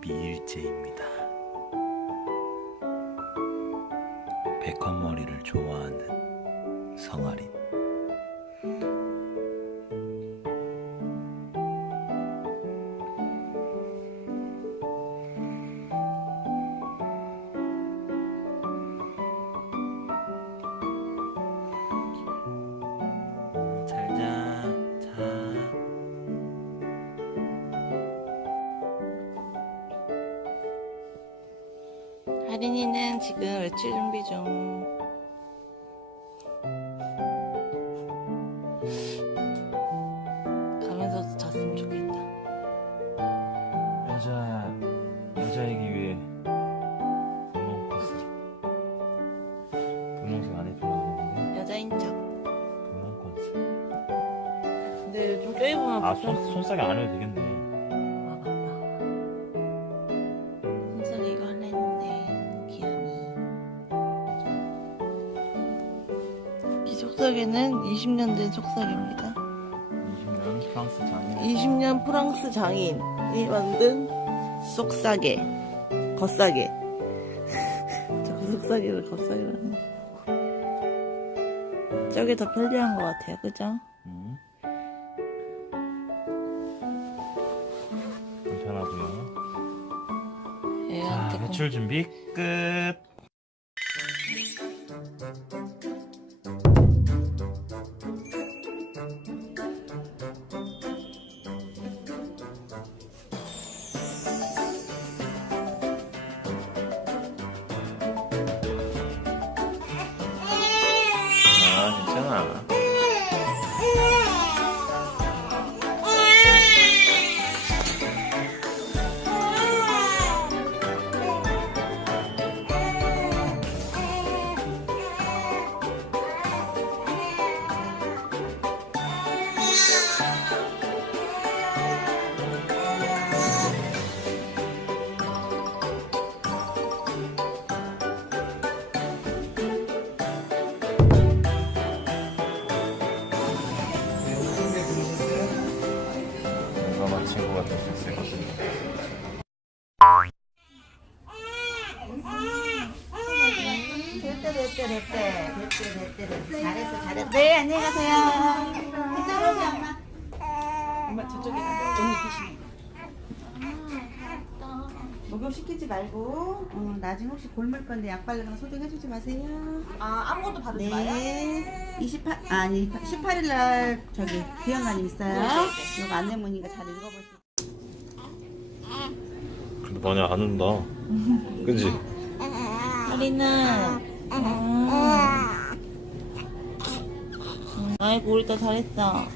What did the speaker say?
미일제입니다. 백헌머리를 좋아하는 성아린. 하린이는 지금 외출 준비 중. 가면서 잤으면 좋겠다. 여자 여자이기 위해 분홍 코스 분홍색 안에 들어가는데 여자인 척. 분홍 코스 근데 좀 쪼입으면 아 손, 손싸개 안 해도 되겠네 속삭이는 20년 된 속삭입니다. 20년 프랑스 장인 20년 프랑스 장인이 만든 속싸개, 겉싸개. 저그 속싸개를 겉싸개라는. 저게 더 편리한 것 같아요, 그죠? 음. 불편하고요 자 애한테 공- 외출 준비 끝 친구가 될 수 있을 것입니다. 됐대 됐대 됐대 됐대 됐대 됐대 잘했어 잘했어 네 안녕히 가세요 이쪽으로 오세요 엄마 엄마 저쪽에 가서 언니 드시면 목욕 시키지 말고 어, 나중에 혹시 골물 건데 약 바르거나 소독해주지 마세요 아 아무것도 받지 마요? 네 28, 아니 18일 날 저기 비영관님 있어요 이거 안내문이니까 잘 읽어보시고 근데 많이 안 온다. 그지? 하린아. 음. 음, 아이고, 우리 딸 잘했어.